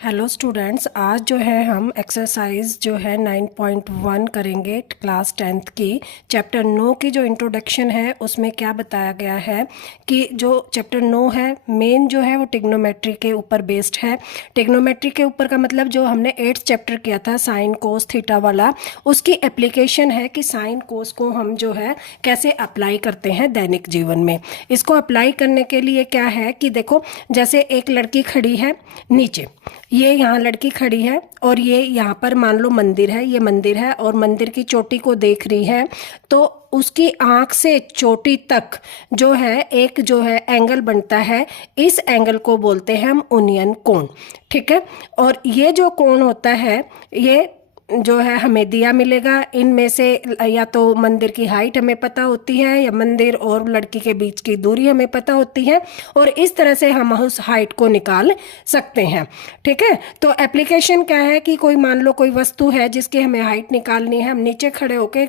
Hello students, आज जो है हम एक्सरसाइज जो है 9.1 करेंगे क्लास 10th की। चैप्टर 9 की जो इंट्रोडक्शन है उसमें क्या बताया गया है कि जो चैप्टर 9 है मेन जो है वो टिग्नोमेट्री के ऊपर बेस्ड है। टिग्नोमेट्री के ऊपर का मतलब जो हमने 8th चैप्टर किया था साइन कोस थीटा वाला, उसकी एप्लीकेशन है कि साइन कोस को हम जो है कैसे अप्लाई करते हैं दैनिक जीवन में। इसको अप्लाई करने के लिए क्या है कि देखो, जैसे एक लड़की खड़ी है नीचे, ये यहाँ लड़की खड़ी है और ये यहाँ पर मान लो मंदिर है, ये मंदिर है और मंदिर की चोटी को देख रही है, तो उसकी आंख से चोटी तक जो है एक जो है एंगल बनता है। इस एंगल को बोलते हैं हम ओनियन कोण, ठीक है। और ये जो कोण होता है ये जो है हमें दिया मिलेगा। इनमें से या तो मंदिर की हाइट हमें पता होती है या मंदिर और लड़की के बीच की दूरी हमें पता होती है, और इस तरह से हम उस हाइट को निकाल सकते हैं, ठीक है। तो एप्लीकेशन क्या है कि कोई मान लो कोई वस्तु है जिसकी हमें हाइट निकालनी है, हम नीचे खड़े होके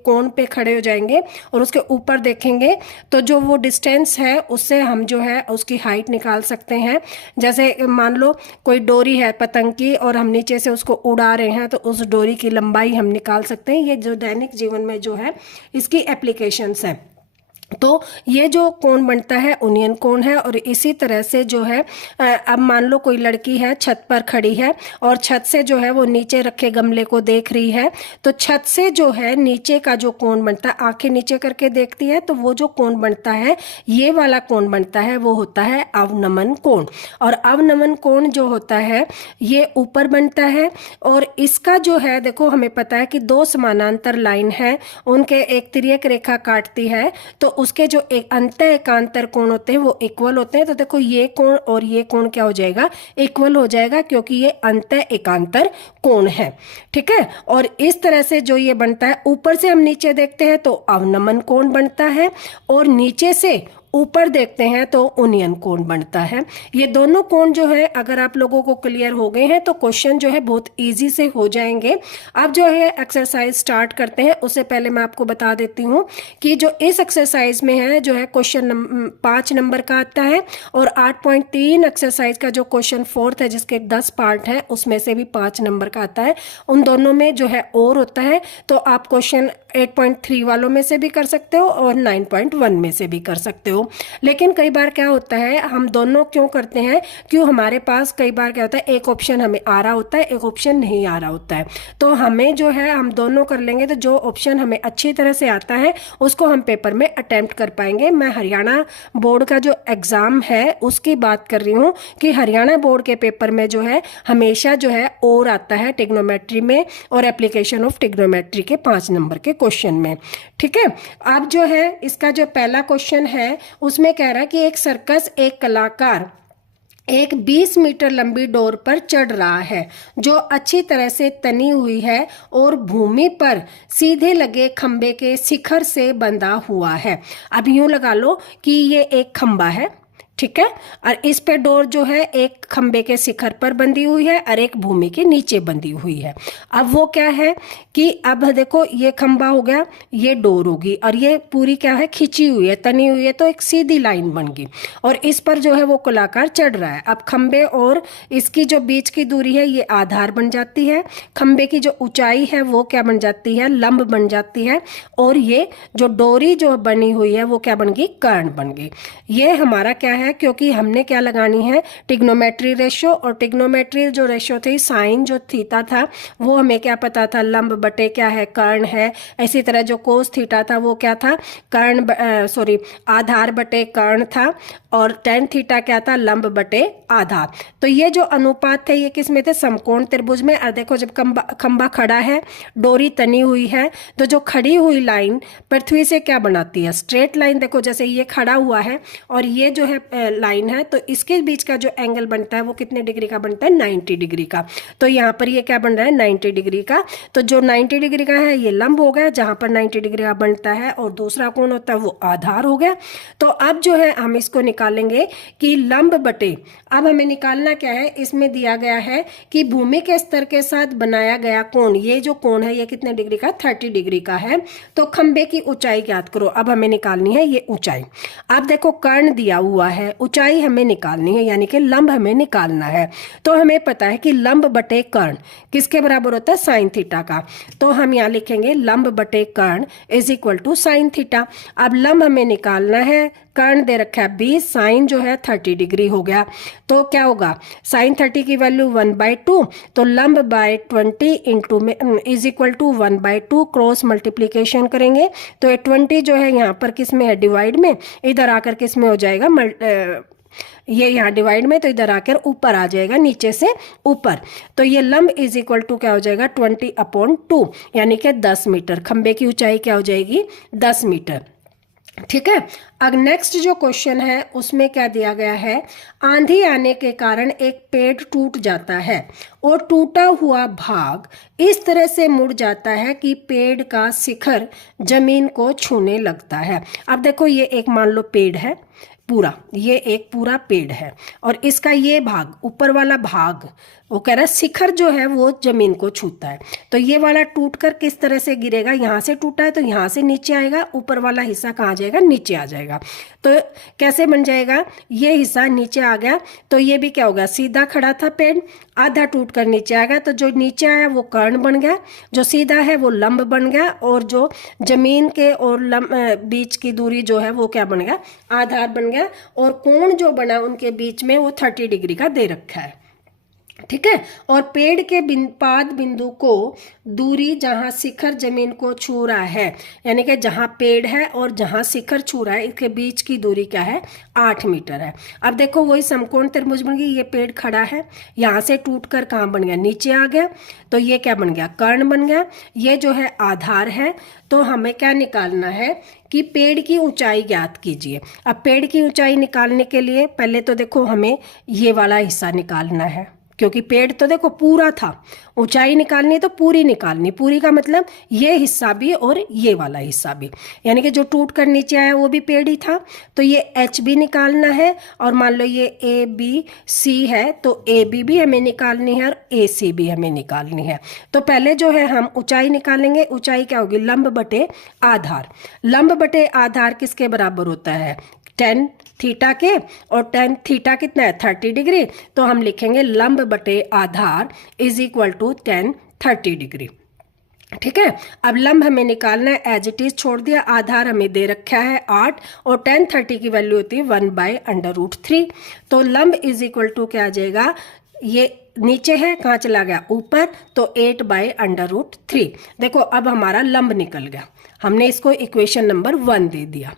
कोण पे खड़े हो जाएंगे और उसके ऊपर देखेंगे तो जो वो डिस्टेंस है उससे हम जो है उसकी हाइट निकाल सकते हैं। जैसे मान लो कोई डोरी है पतंग की और हम नीचे से उसको उड़ा रहे हैं तो उस डोरी की लंबाई हम निकाल सकते हैं। ये जो दैनिक जीवन में जो है इसकी एप्लीकेशंस है। तो ये जो कोण बनता है ओनियन कोण है। और इसी तरह से जो है अब मान लो कोई लड़की है छत पर खड़ी है और छत से जो है वो नीचे रखे गमले को देख रही है, तो छत से जो है नीचे का जो कोण बनता है, आंखें नीचे करके देखती है तो वो जो कोण बनता है, ये वाला कोण बनता है, वो होता है अवनमन कोण। और अवनमन कोण जो होता है ये ऊपर बनता है। और इसका जो है देखो, हमें पता है कि दो समानांतर लाइन है, उनके एक तिर्यक रेखा काटती है, तो उसके जो एक अंत एकांतर कोण होते हैं वो इक्वल होते हैं। तो देखो ये कोण और ये कोण क्या हो जाएगा, इक्वल हो जाएगा, क्योंकि ये अंत एकांतर कोण है, ठीक है। और इस तरह से जो ये बनता है, ऊपर से हम नीचे देखते हैं तो अवनमन कोण बनता है, और नीचे से ऊपर देखते हैं तो ओनियन कोण बनता है। ये दोनों कोण जो है अगर आप लोगों को क्लियर हो गए हैं तो क्वेश्चन जो है बहुत इजी से हो जाएंगे। अब जो है एक्सरसाइज स्टार्ट करते हैं, उससे पहले मैं आपको बता देती हूँ कि जो इस एक्सरसाइज में है जो है क्वेश्चन 5 नंबर का आता है, और 8.3 एक्सरसाइज का जो क्वेश्चन 4th है जिसके 10 पार्ट है उसमें से भी 5 नंबर का आता है। उन दोनों में जो है और होता है, तो आप क्वेश्चन 8.3 वालों में से भी कर सकते हो और 9.1 में से भी कर सकते हो। लेकिन कई बार क्या होता है, हम दोनों क्यों करते हैं, क्यों हमारे पास कई बार क्या होता है, एक ऑप्शन हमें आ रहा होता है, एक ऑप्शन नहीं आ रहा होता है, तो हमें जो है हम दोनों कर लेंगे तो जो ऑप्शन हमें अच्छी तरह से आता है उसको हम पेपर में अटेम्प्ट कर पाएंगे। मैं हरियाणा बोर्ड का जो एग्जाम है उसकी बात कर रही हूँ कि हरियाणा बोर्ड के पेपर में जो है हमेशा जो है और आता है टिग्नोमेट्री में और एप्लीकेशन ऑफ टिग्नोमेट्री के 5 नंबर के क्वेश्चन में, ठीक है। अब जो है इसका जो पहला क्वेश्चन है उसमें कह रहा है कि एक सर्कस, एक कलाकार एक 20 मीटर लंबी डोर पर चढ़ रहा है जो अच्छी तरह से तनी हुई है और भूमि पर सीधे लगे खंबे के शिखर से बंधा हुआ है। अब यूं लगा लो कि ये एक खंबा है, ठीक है, और इस पे डोर जो है एक खंबे के शिखर पर बंधी हुई है और एक भूमि के नीचे बंधी हुई है। अब वो क्या है कि अब देखो ये खंबा हो गया, ये डोर होगी, और ये पूरी क्या है, खिंची हुई है, तनी हुई है, तो एक सीधी लाइन बन गई और इस पर जो है वो कलाकार चढ़ रहा है। अब खंबे और इसकी जो बीच की दूरी है ये आधार बन जाती है, खंबे की जो ऊंचाई है वो क्या बन जाती है, लंब बन जाती है, और ये जो डोरी जो बनी हुई है वो क्या बन गई, कर्ण बन गई। ये हमारा क्या है, क्योंकि हमने क्या लगानी है, टिग्नोमेट्री रेशो, और टिग्नोमेट्री जो रेशो थी साइन जो थीटा था वो हमें क्या पता था, लंब बटे क्या है, कर्ण है। इसी तरह जो कोस थीटा था वो क्या था, कर्ण आधार बटे कर्ण था, और टेन थीटा क्या था, लंब बटे आधार। तो ये जो अनुपात थे ये किस में थे, समकोण त्रिभुज में। और देखो जब खंबा खड़ा है, डोरी तनी हुई है, तो जो खड़ी हुई लाइन पृथ्वी से क्या बनाती है, स्ट्रेट लाइन। देखो जैसे ये खड़ा हुआ है और ये जो है लाइन है, तो इसके बीच का जो एंगल बनता है वो कितने डिग्री का बनता है, 90 डिग्री का। तो यहाँ पर ये क्या बन रहा है, 90 डिग्री का। तो जो 90 डिग्री का है ये लंब हो गया जहाँ पर 90 डिग्री का बनता है, और दूसरा कोण होता है वो आधार हो गया। तो अब जो है हम इसको निकालेंगे कि लंब बटे, अब हमें निकालना क्या है, इसमें दिया गया है कि भूमि के स्तर के साथ बनाया गया कोण, ये जो कोण है ये कितने डिग्री का, 30 डिग्री का है। तो खंबे की ऊंचाई ज्ञात करो। अब हमें निकालनी है ये ऊंचाई। अब देखो कर्ण दिया हुआ है है, ऊंचाई हमें निकालनी है, यानी कि लंब हमें निकालना है। तो हमें पता है कि लंब बटे कर्ण किसके बराबर होता है, साइन थीटा का। तो हम यहाँ लिखेंगे लंब बटे कर्ण is equal to sine theta. अब लंब हमें निकालना है, कर्ण दे रखा है 20, साइन जो है 30 डिग्री हो गया। तो क्या होगा, साइन 30 की वैल्यू 1/2, तो लंब बाय 20 इंटू में is equal to 1/2, cross multiplication करेंगे तो ये 20 जो है यहाँ पर किस में है, डिवाइड में, इधर आकर किस में हो जाएगा, ये यहाँ डिवाइड में, तो इधर आकर ऊपर आ जाएगा, नीचे से ऊपर। तो ये लंब इज इक्वल टू क्या हो जाएगा, 20/2, यानी कि 10 मीटर। खंबे की ऊंचाई क्या हो जाएगी, 10 मीटर। ठीक है। अब नेक्स्ट जो क्वेश्चन है उसमें क्या दिया गया है, आंधी आने के कारण एक पेड़ टूट जाता है और टूटा हुआ भाग इस तरह से मुड़ जाता है कि पेड़ का शिखर जमीन को छूने लगता है। अब देखो ये एक मान लो पेड़ है पूरा, ये एक पूरा पेड़ है और इसका ये भाग, ऊपर वाला भाग, वो कह रहा है शिखर जो है वो जमीन को छूता है। तो ये वाला टूटकर किस तरह से गिरेगा, यहाँ से टूटा है तो यहाँ से नीचे आएगा, ऊपर वाला हिस्सा कहाँ जाएगा, नीचे आ जाएगा। तो कैसे बन जाएगा, ये हिस्सा नीचे आ गया तो ये भी क्या होगा, सीधा खड़ा था पेड़, आधा टूट कर नीचे आ गया, तो जो नीचे आया वो कर्ण बन गया, जो सीधा है वो लंब बन गया, और जो जमीन के और बीच की दूरी जो है वो क्या बन गया, आधार बन गया, और कोण जो बना उनके बीच में वो 30 डिग्री का दे रखा है। ठीक है। और पेड़ के पाद बिंदु को दूरी जहां शिखर जमीन को छू रहा है, यानी कि जहां पेड़ है और जहां शिखर छू रहा है, इसके बीच की दूरी क्या है, 8 मीटर है। अब देखो वही समकोण त्रिभुज बन गई, ये पेड़ खड़ा है, यहाँ से टूटकर कहाँ बन गया, नीचे आ गया, तो ये क्या बन गया, कर्ण बन गया। ये जो है आधार है। तो हमें क्या निकालना है कि पेड़ की ऊंचाई ज्ञात कीजिए। अब पेड़ की ऊंचाई निकालने के लिए पहले तो देखो हमें ये वाला हिस्सा निकालना है, क्योंकि पेड़ तो देखो पूरा था, ऊंचाई निकालनी तो पूरी निकालनी, पूरी का मतलब ये हिस्सा भी और ये वाला हिस्सा भी, यानी कि जो टूट कर नीचे आया वो भी पेड़ ही था। तो ये एच भी निकालना है, और मान लो ये ए बी सी है तो ए बी भी हमें निकालनी है और ए सी भी हमें निकालनी है। तो पहले जो है हम ऊंचाई निकालेंगे। ऊंचाई क्या होगी, लंब बटे आधार। लंब बटे आधार किसके बराबर होता है, tan थीटा के, और tan थीटा कितना है, 30 डिग्री। तो हम लिखेंगे लंब बटे आधार is equal to tan 30 degree. ठीक है। अब लंब हमें निकालना है, एज इट इज छोड़ दिया, आधार हमें दे रखा है 8, और tan 30 की वैल्यू होती है 1/√3। तो लंब इज इक्वल टू क्या आ जाएगा, ये नीचे है, कहाँ चला गया, ऊपर, तो 8/√3। देखो अब हमारा लंब निकल गया, हमने इसको इक्वेशन नंबर 1 दे दिया।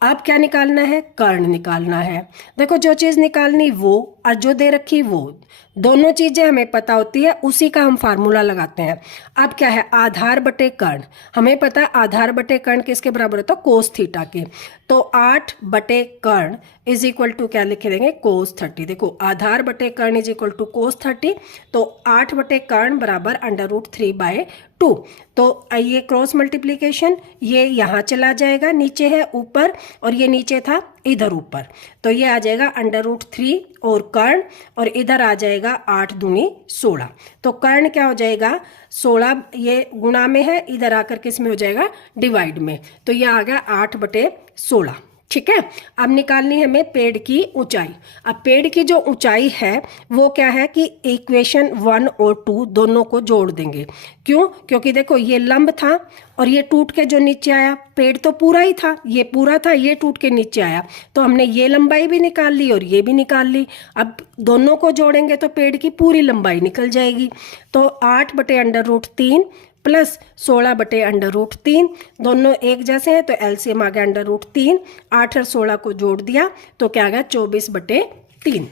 अब क्या निकालना है, कर्ण निकालना है। देखो जो चीज़ निकालनी वो और जो दे रखी वो, दोनों चीज़ें हमें पता होती है, उसी का हम फार्मूला लगाते हैं। अब क्या है, आधार बटे कर्ण, हमें पता है आधार बटे कर्ण किसके बराबर होता है, कोस थीटा के। तो 8 बटे कर्ण इज इक्वल टू क्या लिख देंगे, कोस 30। देखो आधार बटे कर्ण इज इक्वल टू कोस 30, तो 8 बटे कर्ण बराबर √3/2। तो ये क्रॉस मल्टीप्लीकेशन, ये यहाँ चला जाएगा, नीचे है ऊपर, और ये नीचे था इधर ऊपर, तो ये आ जाएगा √3 और कर्ण, और इधर आ जाएगा 8 दूनी 16। तो कर्ण क्या हो जाएगा, 16, ये गुणा में है, इधर आकर किस में हो जाएगा, डिवाइड में। तो ये आ गया 8/16। ठीक है। अब निकालनी है हमें पेड़ की ऊंचाई। अब पेड़ की जो ऊंचाई है वो क्या है कि इक्वेशन 1 और 2 दोनों को जोड़ देंगे। क्यों, क्योंकि देखो ये लंब था और ये टूट के जो नीचे आया, पेड़ तो पूरा ही था, ये पूरा था, ये टूट के नीचे आया, तो हमने ये लंबाई भी निकाल ली और ये भी निकाल ली। अब दोनों को जोड़ेंगे तो पेड़ की पूरी लंबाई निकल जाएगी। तो 8/√3 प्लस 16/√3, दोनों एक जैसे हैं तो एलसीएम आ गया √3। 8 और 16 को जोड़ दिया तो क्या आ गया, 24/3।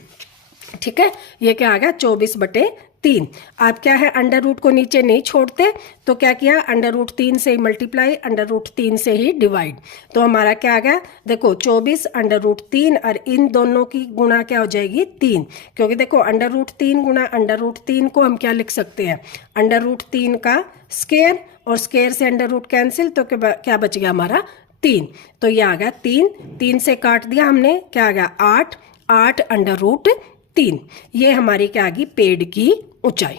ठीक है, ये क्या आ गया, 24/3। आप क्या है, अंडर रूट को नीचे नहीं छोड़ते, तो क्या किया, √3 से ही मल्टीप्लाई, √3 से ही डिवाइड। तो हमारा क्या आ गया, देखो 24 √3, और इन दोनों की गुणा क्या हो जाएगी, 3, क्योंकि देखो √3 गुणा √3 को हम क्या लिख सकते हैं, √3 का स्क्वायर, और स्क्वायर से अंडर रूट कैंसिल, तो क्या बच गया हमारा 3। तो ये आ गया 3 से काट दिया हमने, क्या आ गया 8 √3। ये हमारी क्या आ गई, पेड़ की ऊंचाई।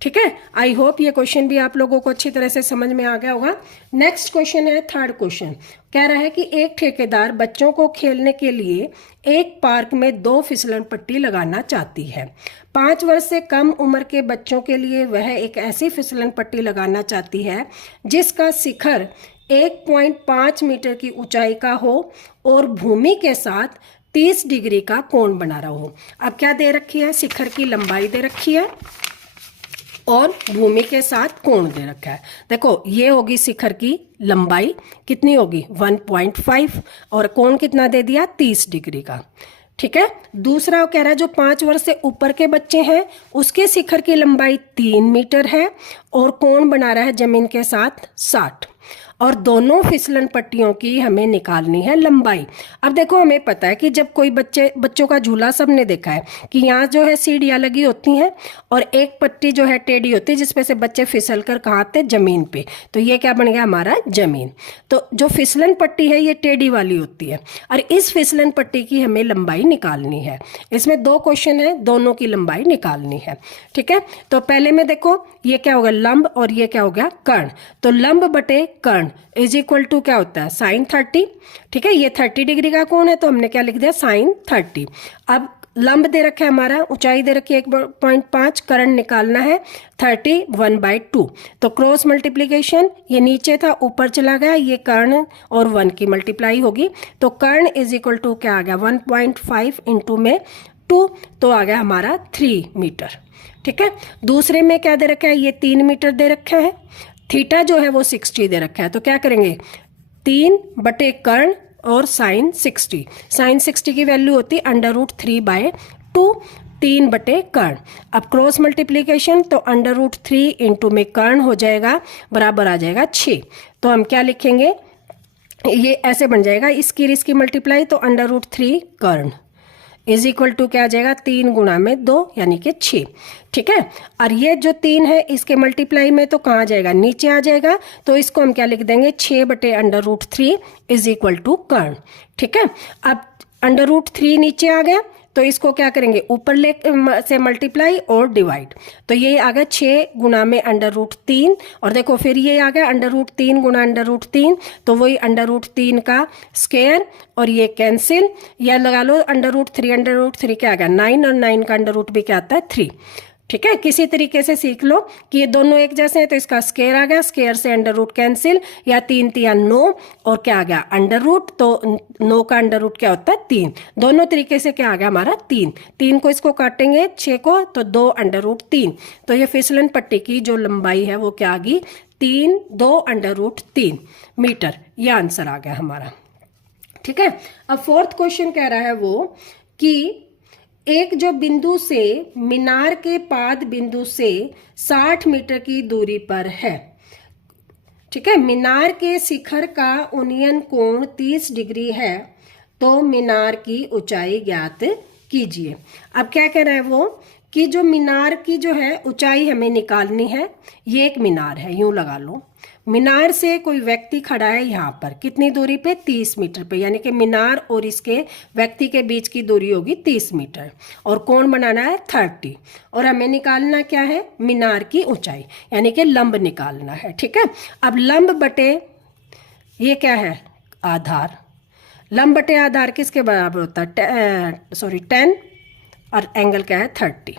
ठीक है, आई होप ये क्वेश्चन भी आप लोगों को अच्छी तरह से समझ में आ गया होगा। नेक्स्ट क्वेश्चन है थर्ड क्वेश्चन, कह रहा है कि एक ठेकेदार बच्चों को खेलने के लिए एक पार्क में 2 फिसलन पट्टी लगाना चाहती है। 5 वर्ष से कम उम्र के बच्चों के लिए वह एक ऐसी फिसलन पट्टी लगाना चाहती है जिसका शिखर 1.5 मीटर की ऊंचाई का हो और भूमि के साथ 30 डिग्री का कोण बना रहा हो। अब क्या दे रखी है, शिखर की लंबाई दे रखी है और भूमि के साथ कोण दे रखा है। देखो ये होगी शिखर की लंबाई, कितनी होगी 1.5 और कोण कितना दे दिया 30 डिग्री का। ठीक है, दूसरा कह रहा है जो 5 वर्ष से ऊपर के बच्चे हैं उसके शिखर की लंबाई 3 मीटर है और कोण बना रहा है जमीन के साथ 60 और दोनों फिसलन पट्टियों की हमें निकालनी है लंबाई। अब देखो हमें पता है कि जब कोई बच्चों का झूला सबने देखा है कि यहाँ जो है सीढ़ियाँ लगी होती हैं और एक पट्टी जो है टेढ़ी होती है जिसपे से बच्चे फिसल कर कहाँ आते जमीन पे, तो ये क्या बन गया हमारा जमीन। तो जो फिसलन पट्टी है ये टेढ़ी वाली होती है और इस फिसलन पट्टी की हमें लंबाई निकालनी है। इसमें 2 क्वेश्चन है, दोनों की लंबाई निकालनी है। ठीक है, तो पहले में देखो ये क्या होगा लंब और ये क्या हो गया कर्ण, तो लंब बटे कर्ण इज इक्वल टू क्या होता है साइन 30। ठीक है, ये 30 डिग्री का कोण है तो हमने क्या लिख दिया साइन 30। अब लंब दे रखा है हमारा, ऊंचाई दे रखी है 1.5, कर्ण निकालना है 30 1/2, तो क्रॉस मल्टीप्लीकेशन ये नीचे था ऊपर चला गया, ये कर्ण और 1 की मल्टीप्लाई होगी तो कर्ण इज इक्वल टू क्या आ गया 1.5 इंटू में 2, तो आ गया हमारा 3 मीटर। ठीक है, दूसरे में क्या दे रखा है ये 3 मीटर दे रखा है, थीटा जो है वो 60 दे रखा है, तो क्या करेंगे 3 बटे कर्ण और साइन 60, साइन 60 की वैल्यू होती है √3/2, 3 बटे कर्ण। अब क्रॉस मल्टीप्लीकेशन तो √3 इंटू में कर्ण हो जाएगा बराबर आ जाएगा 6, तो हम क्या लिखेंगे ये ऐसे बन जाएगा इसकी मल्टीप्लाई तो √3 कर्ण इज इक्वल टू क्या आ जाएगा 3 गुणा में 2 यानी कि 6। ठीक है, और ये जो 3 है इसके मल्टीप्लाई में तो कहाँ जाएगा नीचे आ जाएगा, तो इसको हम क्या लिख देंगे 6 बटे √3 इज इक्वल टू कर्ण। ठीक है, अब √3 नीचे आ गया तो इसको क्या करेंगे ऊपर ले से मल्टीप्लाई और डिवाइड, तो ये आ गया 6 गुणा में √3 और देखो फिर ये आ गया √3 गुणा √3, तो वही √3 का स्क्वायर और ये कैंसिल, या लगा लो √3 क्या आ गया 9 और 9 का अंडर भी क्या आता है 3। ठीक है, किसी तरीके से सीख लो कि ये दोनों एक जैसे हैं तो इसका स्क्वायर आ गया, स्क्वायर से √ कैंसिल, या 3 3 9 और क्या आ गया √ तो 9 का √ क्या होता है 3, दोनों तरीके से क्या आ गया हमारा 3 को इसको काटेंगे 6 को तो 2 √3, तो ये फिसलन पट्टी की जो लंबाई है वो क्या आ गई 2 √3 मीटर, ये आंसर आ गया हमारा। ठीक है, अब फोर्थ क्वेश्चन कह रहा है वो कि एक जो बिंदु से मीनार के पाद बिंदु से 60 मीटर की दूरी पर है। ठीक है, मीनार के शिखर का उन्नयन कोण 30 डिग्री है तो मीनार की ऊंचाई ज्ञात कीजिए। अब क्या कह रहा है वो कि जो मीनार की जो है ऊंचाई हमें निकालनी है, ये एक मीनार है यूं लगा लो, मीनार से कोई व्यक्ति खड़ा है यहाँ पर कितनी दूरी पे 30 मीटर पे, यानी कि मीनार और इसके व्यक्ति के बीच की दूरी होगी 30 मीटर और कोण बनाना है 30 और हमें निकालना क्या है मीनार की ऊंचाई यानी कि लंब निकालना है। ठीक है, अब लंब बटे ये क्या है आधार, लंब बटे आधार किसके बराबर होता है 10 और एंगल क्या है 30।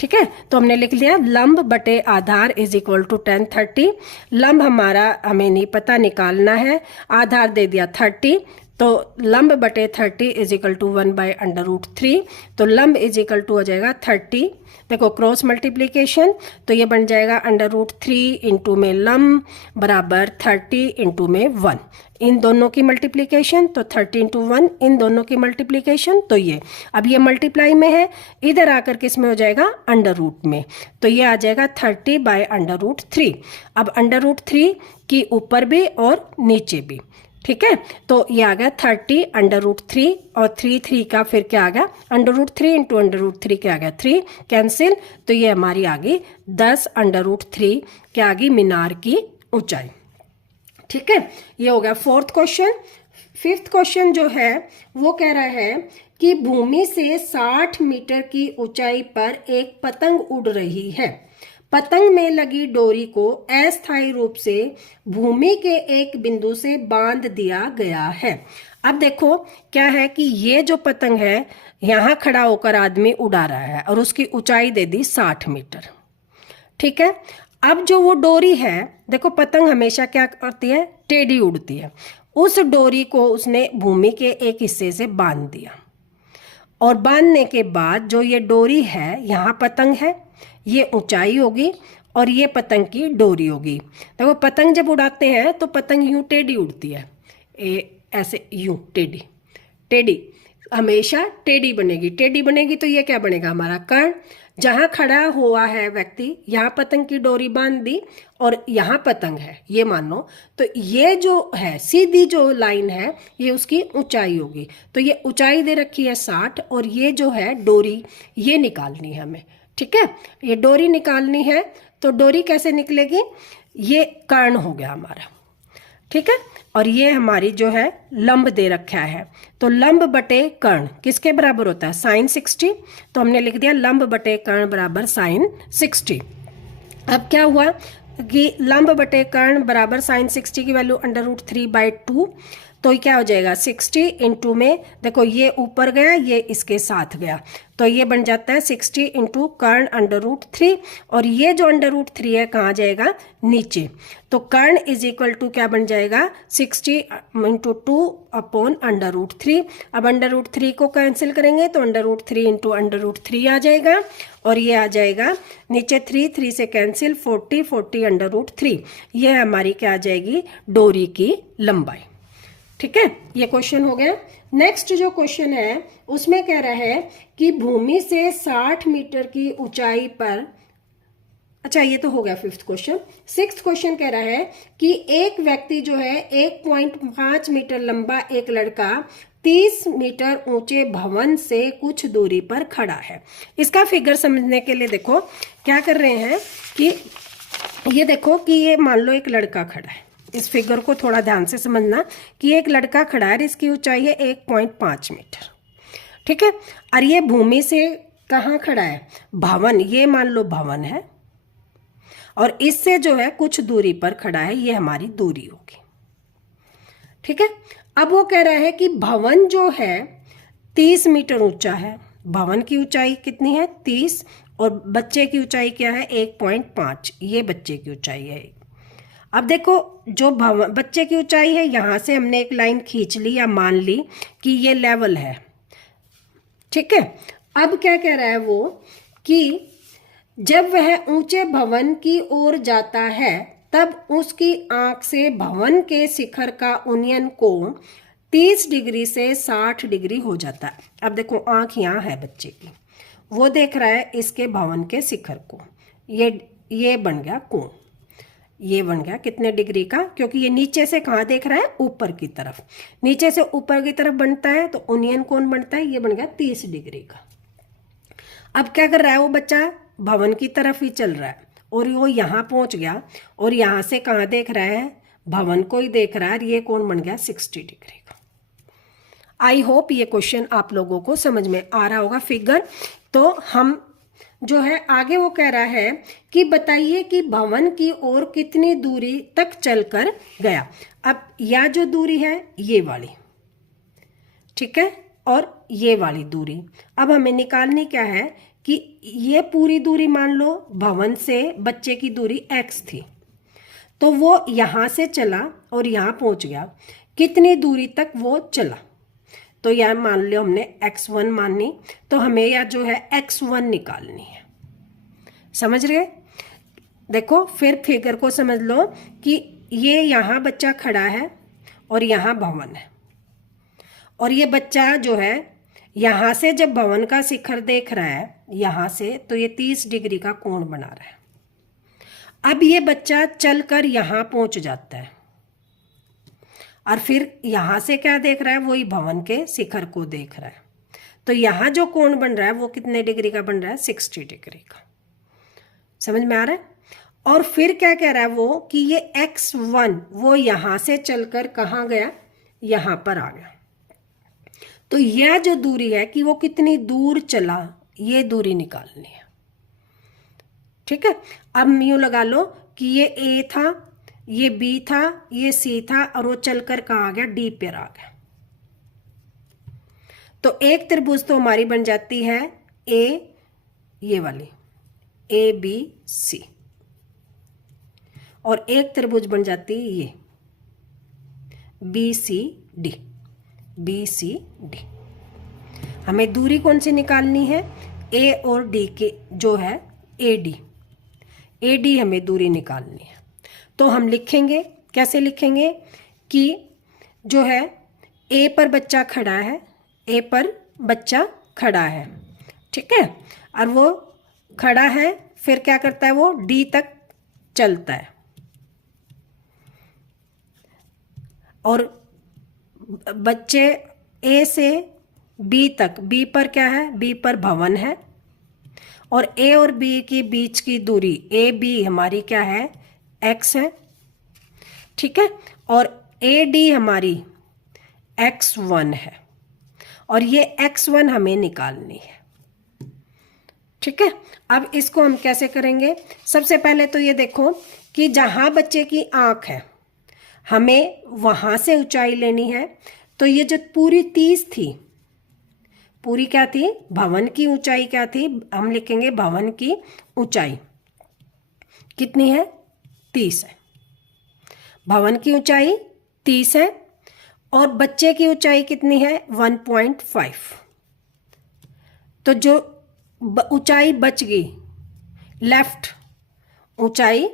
ठीक है, तो हमने लिख लिया लंब बटे आधार इज इक्वल टू 10 30, लंब हमारा हमें नहीं पता निकालना है, आधार दे दिया 30 तो लंब बटे 30 इज इक्वल टू 1/√3, तो लंब इज इक्वल टू हो जाएगा 30, देखो क्रॉस मल्टीप्लीकेशन तो ये बन जाएगा √3 इंटू में लंब बराबर 30 इंटू में 1, इन दोनों की मल्टीप्लीकेशन तो 30 इंटू 1 इन दोनों की मल्टीप्लीकेशन, तो ये अब ये मल्टीप्लाई में है इधर आकर किस में हो जाएगा √ में, तो ये आ जाएगा 30/√3। अब √3 की ऊपर भी और नीचे भी। ठीक है, तो ये आ गया 30/√3 और 3 का फिर क्या आ गया √3 इंटू √3 क्या आ गया 3 कैंसिल, तो ये हमारी आ गई 10/√3 क्या आ गई मीनार की ऊंचाई। ठीक है, ये हो गया फोर्थ क्वेश्चन। फिफ्थ क्वेश्चन जो है वो कह रहा है कि भूमि से 60 मीटर की ऊंचाई पर एक पतंग उड़ रही है, पतंग में लगी डोरी को अस्थायी रूप से भूमि के एक बिंदु से बांध दिया गया है। अब देखो क्या है कि ये जो पतंग है यहाँ खड़ा होकर आदमी उड़ा रहा है और उसकी ऊंचाई दे दी 60 मीटर। ठीक है, अब जो वो डोरी है, देखो पतंग हमेशा क्या करती है, टेढ़ी उड़ती है। उस डोरी को उसने भूमि के एक हिस्से से बांध दिया और बांधने के बाद जो ये डोरी है, यहाँ पतंग है, ये ऊंचाई होगी और ये पतंग की डोरी होगी। देखो पतंग जब उड़ाते हैं तो पतंग यूं टेढ़ी उड़ती है, ऐसे यूं टेढ़ी टेढ़ी, हमेशा टेढ़ी बनेगी। टेढ़ी बनेगी तो ये क्या बनेगा, हमारा कर्ण। जहाँ खड़ा हुआ है व्यक्ति, यहाँ पतंग की डोरी बांध दी और यहाँ पतंग है, ये मान लो, तो ये जो है सीधी जो लाइन है ये उसकी ऊंचाई होगी। तो ये ऊंचाई दे रखी है 60 और ये जो है डोरी ये निकालनी है हमें। ठीक है, ये डोरी निकालनी है, तो डोरी कैसे निकलेगी, ये कर्ण हो गया हमारा। ठीक है, और ये हमारी जो है लंब दे रखा है, तो लंब बटे कर्ण किसके बराबर होता है, sin 60। तो हमने लिख दिया लंब बटे कर्ण बराबर sin 60। अब क्या हुआ कि लंब बटे कर्ण बराबर sin 60 की वैल्यू √3/2, तो ये क्या हो जाएगा 60 इंटू में, देखो ये ऊपर गया, ये इसके साथ गया, तो ये बन जाता है 60 इंटू कर्ण √3, और ये जो √3 है कहाँ जाएगा, नीचे। तो कर्ण इज इक्वल टू क्या बन जाएगा 60 इंटू 2/√3। अब √3 को कैंसिल करेंगे तो √3 इंटू √3 आ जाएगा, और ये आ जाएगा नीचे 3 से कैंसिल 40 √3। ये हमारी क्या आ जाएगी, डोरी की लंबाई। ठीक है, ये क्वेश्चन हो गया। नेक्स्ट जो क्वेश्चन है उसमें कह रहा है कि भूमि से 60 मीटर की ऊंचाई पर, अच्छा ये तो हो गया 5th क्वेश्चन। 6th क्वेश्चन कह रहा है कि एक व्यक्ति जो है 1.5 मीटर लंबा एक लड़का 30 मीटर ऊंचे भवन से कुछ दूरी पर खड़ा है। इसका फिगर समझने के लिए देखो क्या कर रहे हैं कि ये देखो कि ये मान लो एक लड़का खड़ा है, इस फिगर को थोड़ा ध्यान से समझना कि एक लड़का खड़ा है, इसकी ऊंचाई है 1.5 मीटर। ठीक है, और ये भूमि से कहाँ खड़ा है, भवन, ये मान लो भवन है, और इससे जो है कुछ दूरी पर खड़ा है, ये हमारी दूरी होगी। ठीक है, अब वो कह रहा है कि भवन जो है 30 मीटर ऊंचा है, भवन की ऊंचाई कितनी है 30, और बच्चे की ऊंचाई क्या है 1.5, ये बच्चे की ऊंचाई है। अब देखो जो बच्चे की ऊंचाई है, यहाँ से हमने एक लाइन खींच ली या मान ली कि ये लेवल है। ठीक है, अब क्या कह रहा है वो कि जब वह ऊंचे भवन की ओर जाता है तब उसकी आंख से भवन के शिखर का उन्नयन कोण 30 डिग्री से 60 डिग्री हो जाता है। अब देखो आंख यहाँ है बच्चे की, वो देख रहा है इसके भवन के शिखर को, ये बन गया कोण, ये बन गया कितने डिग्री का, क्योंकि ये नीचे से कहाँ देख रहा है, ऊपर की तरफ, नीचे से ऊपर की तरफ बनता है तो उन्नयन कोण बनता है, ये बन गया 30 डिग्री का। अब क्या कर रहा है वो बच्चा, भवन की तरफ ही चल रहा है और वो यहाँ पहुँच गया, और यहाँ से कहाँ देख रहा है, भवन को ही देख रहा है, ये कोण बन गया 60 डिग्री का। आई होप ये क्वेश्चन आप लोगों को समझ में आ रहा होगा फिगर। तो हम जो है आगे वो कह रहा है कि बताइए कि भवन की ओर कितनी दूरी तक चलकर गया। अब यह जो दूरी है ये वाली, ठीक है, और ये वाली दूरी अब हमें निकालनी क्या है कि ये पूरी दूरी मान लो भवन से बच्चे की दूरी x थी, तो वो यहाँ से चला और यहाँ पहुँच गया, कितनी दूरी तक वो चला, तो यह मान लो हमने x1 मानी, तो हमें यह जो है x1 निकालनी है। समझ रहे, देखो फिर फिगर को समझ लो कि ये यहाँ बच्चा खड़ा है और यहाँ भवन है, और ये बच्चा जो है यहाँ से जब भवन का शिखर देख रहा है यहाँ से, तो ये 30 डिग्री का कोण बना रहा है। अब ये बच्चा चलकर यहाँ पहुँच जाता है और फिर यहाँ से क्या देख रहा है, वही भवन के शिखर को देख रहा है, तो यहाँ जो कोण बन रहा है वो कितने डिग्री का बन रहा है, 60 डिग्री का। समझ में आ रहा है। और फिर क्या कह रहा है वो कि ये x1 वो यहाँ से चलकर कहाँ गया, यहाँ पर आ गया, तो यह जो दूरी है कि वो कितनी दूर चला, ये दूरी निकालनी है। ठीक है, अब यूँ लगा लो कि ये ए था, ये बी था, ये सी था, और वो चलकर कहाँ आ गया, डी पर आ गया। तो एक त्रिभुज तो हमारी बन जाती है ए, ये वाली ए बी सी, और एक त्रिभुज बन जाती है ये B C D, B C D. हमें दूरी कौन सी निकालनी है, ए और डी के जो है ए डी हमें दूरी निकालनी है। तो हम लिखेंगे, कैसे लिखेंगे कि जो है ए पर बच्चा खड़ा है, ए पर बच्चा खड़ा है, ठीक है, और वो खड़ा है, फिर क्या करता है, वो डी तक चलता है, और बच्चे ए से बी तक, बी पर क्या है, बी पर भवन है, और ए और बी के बीच की दूरी ए बी हमारी क्या है, एक्स है, ठीक है, और ए डी हमारी x1 है, और ये x1 हमें निकालनी है, ठीक है। अब इसको हम कैसे करेंगे, सबसे पहले तो ये देखो कि जहाँ बच्चे की आँख है हमें वहाँ से ऊंचाई लेनी है। तो ये जो पूरी 30 थी, पूरी क्या थी, भवन की ऊंचाई क्या थी, हम लिखेंगे भवन की ऊंचाई कितनी है, 30 है। भवन की ऊंचाई 30 है, और बच्चे की ऊंचाई कितनी है, 1.5। तो जो ऊंचाई बच गई, लेफ्ट ऊंचाई,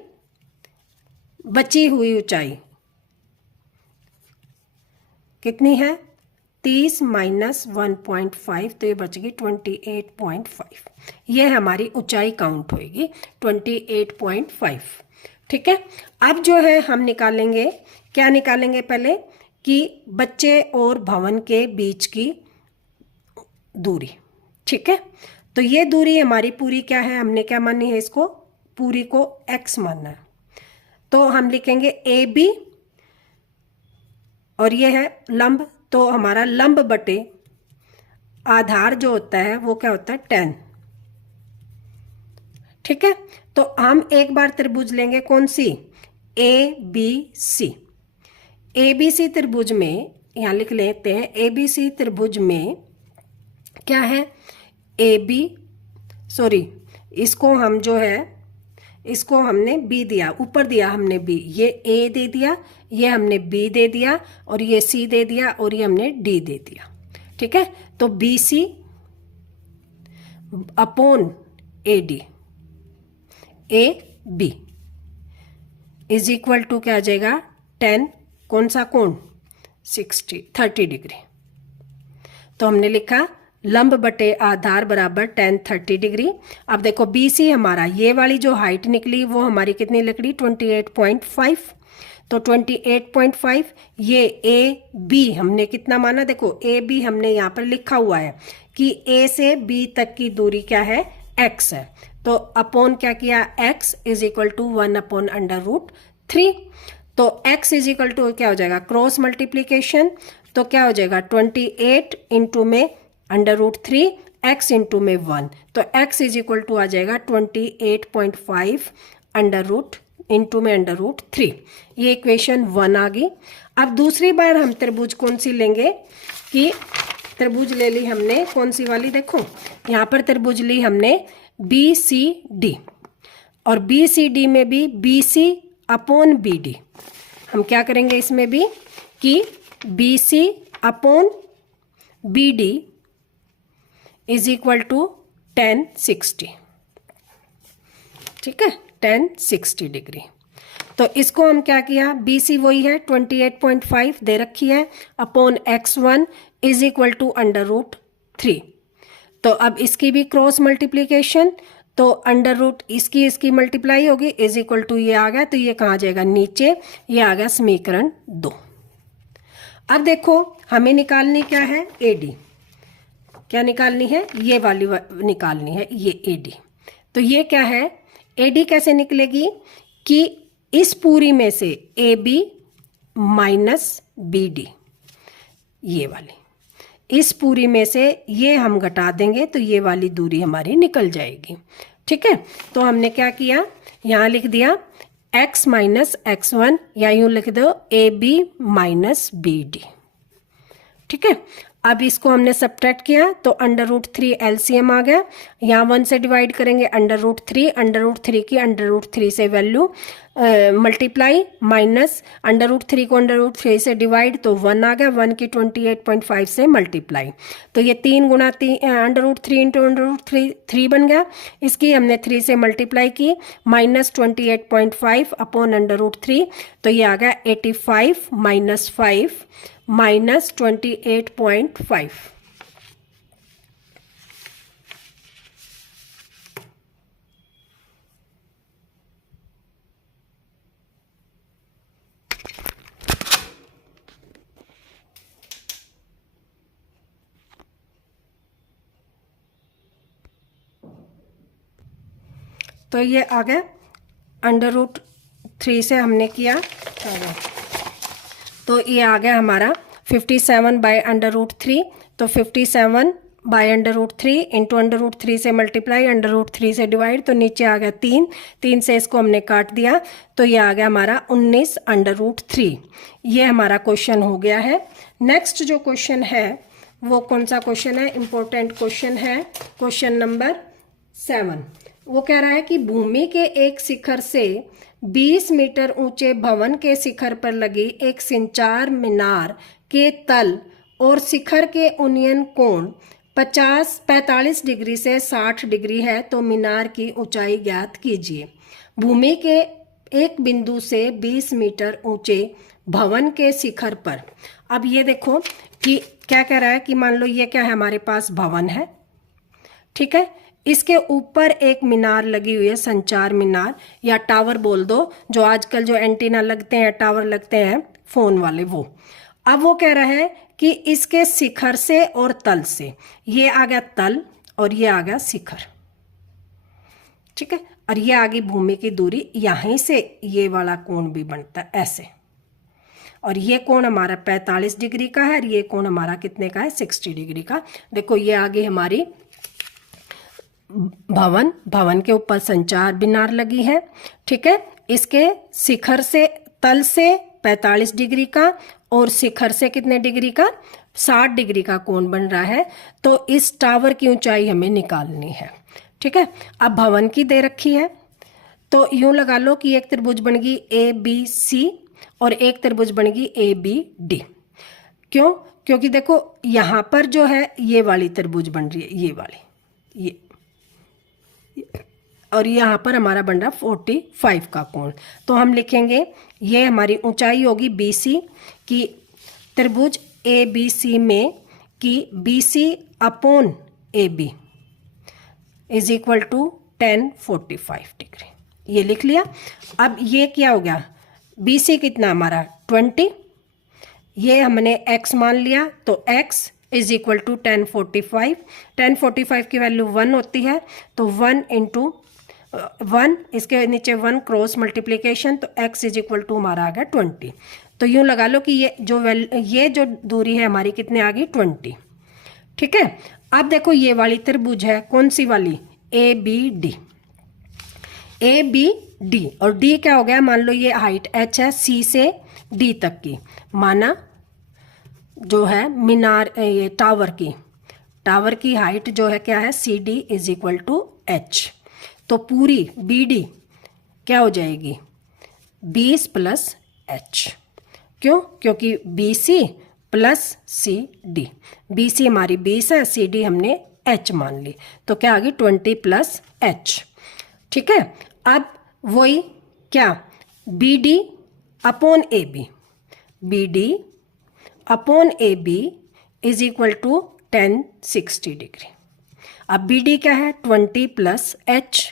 बची हुई ऊंचाई कितनी है, 30 माइनस 1.5, तो ये बच गई 28.5। ये हमारी ऊंचाई काउंट होएगी 28.5, ठीक है। अब जो है हम निकालेंगे, क्या निकालेंगे पहले, कि बच्चे और भवन के बीच की दूरी, ठीक है। तो ये दूरी हमारी पूरी क्या है, हमने क्या मानी है, इसको पूरी को x मानना है। तो हम लिखेंगे ए बी, और ये है लंब, तो हमारा लंब बटे आधार जो होता है वो क्या होता है, 10, ठीक है। तो हम एक बार त्रिभुज लेंगे, कौन सी, A B C. A B C त्रिभुज में यहाँ लिख लेते हैं, ए बी सी त्रिभुज में क्या है, ए बी, सॉरी इसको हम जो है, इसको हमने बी दिया, ऊपर दिया हमने बी, ये ए दे दिया, ये हमने बी दे दिया, और ये सी दे दिया, और ये हमने डी दे दिया, ठीक है। तो B C upon A D, A B is equal to क्या आ जाएगा, 10, कौन सा कोण, 30 डिग्री। तो हमने लिखा लंब बटे आधार बराबर 10 30 डिग्री। अब देखो बी सी हमारा, ये वाली जो हाइट निकली वो हमारी कितनी निकली, 28.5। तो 28.5, ये ए बी हमने कितना माना, देखो ए बी हमने यहाँ पर लिखा हुआ है कि ए से बी तक की दूरी क्या है, x है। तो अपॉन क्या किया, x इज इक्वल टू 1/√3। तो x इज इक्वल टू क्या हो जाएगा, क्रॉस मल्टीप्लीकेशन, तो क्या हो जाएगा 28 इंटू में √3, x इंटू में 1, तो x इज इक्वल टू आ जाएगा 28.5 इंटू में √3। ये इक्वेशन 1 आ गई। अब दूसरी बार हम त्रिभुज कौन सी लेंगे, कि त्रिभुज ले ली हमने कौन सी वाली, देखो यहाँ पर त्रिभुज ली हमने बी सी डी, और बी सी डी में भी B C upon B D. हम क्या करेंगे इसमें भी, कि B C upon B D is equal to 1060, ठीक है, 1060 डिग्री। तो इसको हम क्या किया, बी सी वही है 28.5 दे रखी है, upon x1 is equal to √3। तो अब इसकी भी क्रॉस मल्टीप्लीकेशन, तो √ इसकी मल्टीप्लाई होगी, इज इक्वल टू ये आ गया, तो ये कहाँ जाएगा, नीचे, ये आ गया समीकरण 2। अब देखो हमें निकालनी क्या है, ए डी, क्या निकालनी है, ये वाली निकालनी है, ये ए डी। तो ये क्या है, ए डी कैसे निकलेगी, कि इस पूरी में से A B minus B D, ये वाली, इस पूरी में से ये हम घटा देंगे तो ये वाली दूरी हमारी निकल जाएगी, ठीक है, तो हमने क्या किया, यहाँ लिख दिया x माइनस x1 या यूँ लिख दो AB माइनस BD। ठीक है, अब इसको हमने सब्ट्रैक्ट किया तो √3 LCM आ गया। यहाँ 1 से डिवाइड करेंगे √3 की √3 से वैल्यू मल्टीप्लाई माइनस √3 को √3 से डिवाइड तो 1 आ गया, 1 की 28.5 से मल्टीप्लाई तो ये 3 गुना √3 इंटू √3 3 बन गया। इसकी हमने 3 से मल्टीप्लाई की माइनस 28.5 अपॉन √3 तो ये आ गया 85 माइनस 5 माइनस 28.5। तो ये आ गया √3 से हमने किया तो ये आ गया हमारा 57 बाय √3 तो 57 बाय √3 इंटू √3 से मल्टीप्लाई √3 से डिवाइड तो नीचे आ गया 3 से इसको हमने काट दिया तो ये आ गया हमारा 19 √3। ये हमारा क्वेश्चन हो गया है। नेक्स्ट जो क्वेश्चन है वो कौन सा क्वेश्चन है, इंपॉर्टेंट क्वेश्चन है, क्वेश्चन नंबर 7। वो कह रहा है कि भूमि के एक शिखर से 20 मीटर ऊंचे भवन के शिखर पर लगी एक संचार मीनार के तल और शिखर के उन्नयन कोण 45 डिग्री से 60 डिग्री है तो मीनार की ऊंचाई ज्ञात कीजिए। भूमि के एक बिंदु से 20 मीटर ऊंचे भवन के शिखर पर। अब ये देखो कि क्या कह रहा है कि मान लो ये क्या है, हमारे पास भवन है, ठीक है, इसके ऊपर एक मीनार लगी हुई है, संचार मीनार या टावर बोल दो, जो आजकल जो एंटीना लगते हैं, टावर लगते हैं फोन वाले, वो। अब वो कह रहा है कि इसके शिखर से और तल से, ये आ गया तल और ये आ गया शिखर, ठीक है, और ये आ गई भूमि की दूरी, यहीं से ये वाला कोण भी बनता है ऐसे, और ये कोण हमारा 45 डिग्री का है और ये कोण हमारा कितने का है, 60 डिग्री का। देखो ये आ गई हमारी भवन के ऊपर संचार मीनार लगी है, ठीक है, इसके शिखर से तल से 45 डिग्री का और शिखर से कितने डिग्री का, 60 डिग्री का कोण बन रहा है। तो इस टावर की ऊंचाई हमें निकालनी है, ठीक है। अब भवन की दे रखी है तो यूं लगा लो कि एक त्रिभुज बन गई ABC और एक त्रिभुज बन गई ABD। क्यों? क्योंकि देखो यहाँ पर जो है ये वाली त्रिभुज बन रही है, ये वाली, ये, और यहाँ पर हमारा बन रहा 45 का कोण। तो हम लिखेंगे ये हमारी ऊंचाई होगी BC की त्रिभुज ABC में कि BC upon AB is equal to 1045 degree, ये लिख लिया। अब ये क्या हो गया, BC कितना हमारा 20, ये हमने x मान लिया तो x इज इक्वल टू 1045, 1045 की वैल्यू 1 होती है तो 1 इंटू 1, इसके नीचे 1 क्रॉस मल्टीप्लिकेशन तो x इज इक्वल टू हमारा आ गया 20। तो यूँ लगा लो कि ये जो दूरी है हमारी कितने आ गई 20, ठीक है। अब देखो ये वाली त्रिभुज है, कौन सी वाली, ABD, ABD, और D क्या हो गया, मान लो ये हाइट h है C से D तक की, माना जो है मीनार ये टावर की हाइट जो है क्या है, CD is equal to H। तो पूरी BD क्या हो जाएगी 20 प्लस H। क्यों? क्योंकि BC प्लस CD, BC हमारी 20 है, CD हमने H मान ली, तो क्या आ गई 20 प्लस H, ठीक है। अब वही क्या, BD upon AB, BD upon AB is equal to 1060 degree. अब BD क्या है 20 plus H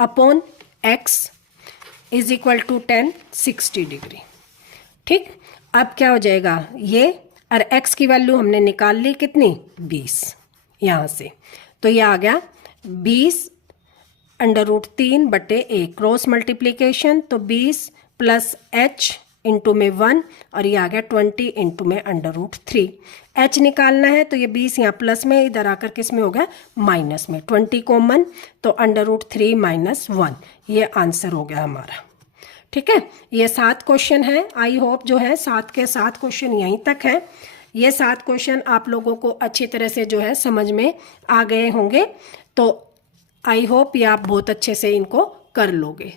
upon X is equal to 1060 degree, ठीक। अब क्या हो जाएगा ये, और X की वैल्यू हमने निकाल ली कितनी 20 यहाँ से, तो ये आ गया 20 √3/a क्रॉस मल्टीप्लिकेशन, तो 20 प्लस H इंटू में 1 और ये आ गया 20 इंटू में √3। h निकालना है तो ये 20 यहाँ प्लस में, इधर आकर किस में हो गया माइनस में, 20 कॉमन तो √3 - 1, ये आंसर हो गया हमारा। ठीक है, ये 7 क्वेश्चन है। आई होप जो है 7 के 7 क्वेश्चन यहीं तक है। ये 7 क्वेश्चन आप लोगों को अच्छी तरह से जो है समझ में आ गए होंगे, तो आई होप ये आप बहुत अच्छे से इनको कर लोगे।